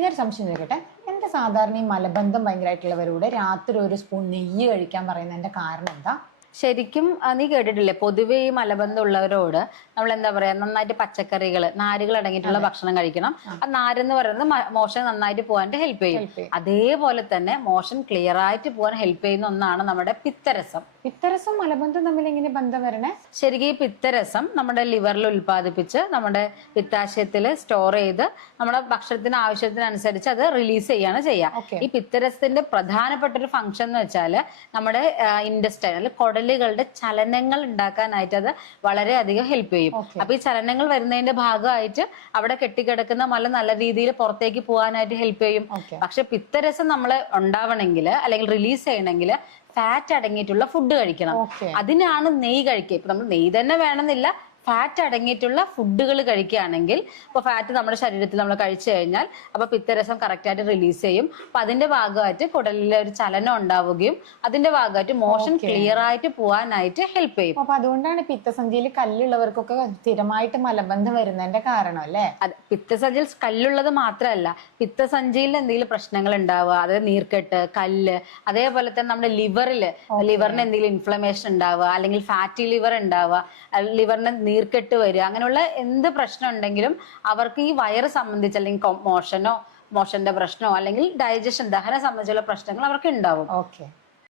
ഞാൻ സംശയം ചോദിക്കട്ടെ? എന്റെ സാധാരണ ഈ മലബന്ധം ഭയങ്കരമായിട്ടുള്ളവരോട് രാത്രി ഒരു സ്പൂൺ നെയ്യ് കഴിക്കാൻ പറയുന്നതിന്റെ കാരണം എന്താ? ശരിക്കും നീ കേട്ടിട്ടില്ലേ? പൊതുവെ ഈ മലബന്ധമുള്ളവരോട് നമ്മൾ എന്താ പറയാ നന്നായിട്ട് പച്ചക്കറികൾ നാരുകൾ അടങ്ങിയിട്ടുള്ള ഭക്ഷണം കഴിക്കണം. ആ. നാരെന്ന് പറയുന്നത് മോശം നന്നായിട്ട് പോകാൻ ഹെൽപ്പ് ചെയ്യും. അതേപോലെ തന്നെ മോശം ക്ലിയർ ആയിട്ട് പോകാൻ ഹെൽപ്പ് ചെയ്യുന്ന ഒന്നാണ് നമ്മുടെ പിത്തരസം. പിത്തരസം മലബന്ധം തമ്മിൽ എങ്ങനെ ബന്ധം വരണേ? ശരിക്കും ഈ പിത്തരസം നമ്മുടെ ലിവറിൽ ഉൽപ്പാദിപ്പിച്ച് നമ്മുടെ പിത്താശയത്തിൽ സ്റ്റോർ ചെയ്ത് നമ്മുടെ ഭക്ഷണത്തിന് ആവശ്യത്തിനനുസരിച്ച് അത് റിലീസ് ചെയ്യാണ്. ചെയ്യുക. ഈ പിത്തരസത്തിന്റെ പ്രധാനപ്പെട്ട ഒരു ഫംഗ്ഷൻ എന്ന് വെച്ചാൽ നമ്മുടെ ഇൻഡസ്റ്റൈൻ അല്ലെങ്കിൽ കുടലുകളുടെ ചലനങ്ങൾ ഉണ്ടാക്കാനായിട്ട് അത് വളരെയധികം ഹെൽപ്പ് ചെയ്യും. അപ്പൊ ഈ ചലനങ്ങൾ വരുന്നതിന്റെ ഭാഗമായിട്ട് അവിടെ കെട്ടിക്കിടക്കുന്ന മല നല്ല രീതിയിൽ പുറത്തേക്ക് പോകാനായിട്ട് ഹെൽപ്പ് ചെയ്യും. പക്ഷെ പിത്തരസം നമ്മൾ ഉണ്ടാവണമെങ്കിൽ അല്ലെങ്കിൽ റിലീസ് ചെയ്യണമെങ്കിൽ ഫാറ്റ് അടങ്ങിയിട്ടുള്ള ഫുഡ് കഴിക്കണം. അതിനാണ് നെയ്യ് കഴിക്കുക. ഇപ്പൊ നമ്മൾ നെയ്യ് തന്നെ വേണമെന്നില്ല ഫാറ്റ് അടങ്ങിയിട്ടുള്ള ഫുഡുകൾ കഴിക്കുകയാണെങ്കിൽ ഇപ്പൊ ഫാറ്റ് നമ്മുടെ ശരീരത്തിൽ നമ്മൾ കഴിച്ചു കഴിഞ്ഞാൽ അപ്പൊ പിത്തരസം കറക്റ്റ് ആയിട്ട് റിലീസ് ചെയ്യും. അപ്പൊ അതിന്റെ ഭാഗമായിട്ട് കുടലിലെ ഒരു ചലനം ഉണ്ടാവുകയും അതിന്റെ ഭാഗമായിട്ട് മോഷൻ ക്ലിയർ ആയിട്ട് പോകാനായിട്ട് ഹെൽപ്പ് ചെയ്യും. അപ്പൊ അതുകൊണ്ടാണ് പിത്തസഞ്ചിയിൽ കല്ലുള്ളവർക്കൊക്കെ സ്ഥിരമായിട്ട് മലബന്ധം വരുന്നതിന്റെ കാരണം അല്ലേ? പിത്തസഞ്ചിയിൽ കല്ലുള്ളത് മാത്രമല്ല പിത്തസഞ്ചിയിൽ എന്തെങ്കിലും പ്രശ്നങ്ങൾ ഉണ്ടാവുക അതായത് നീർക്കെട്ട് കല്ല് അതേപോലെ തന്നെ നമ്മുടെ ലിവറിൽ ലിവറിന് എന്തെങ്കിലും ഇൻഫ്ലമേഷൻ ഉണ്ടാവുക അല്ലെങ്കിൽ ഫാറ്റി ലിവർ ഉണ്ടാവുക ലിവറിന് നീർക്കെട്ട് വരിക അങ്ങനെയുള്ള എന്ത് പ്രശ്നം ഉണ്ടെങ്കിലും അവർക്ക് ഈ വയറ് സംബന്ധിച്ച് അല്ലെങ്കിൽ മോഷനോ മോഷന്റെ പ്രശ്നമോ അല്ലെങ്കിൽ ഡൈജഷൻ ദഹനം സംബന്ധിച്ചുള്ള പ്രശ്നങ്ങൾ അവർക്ക് ഉണ്ടാവും. ഓക്കെ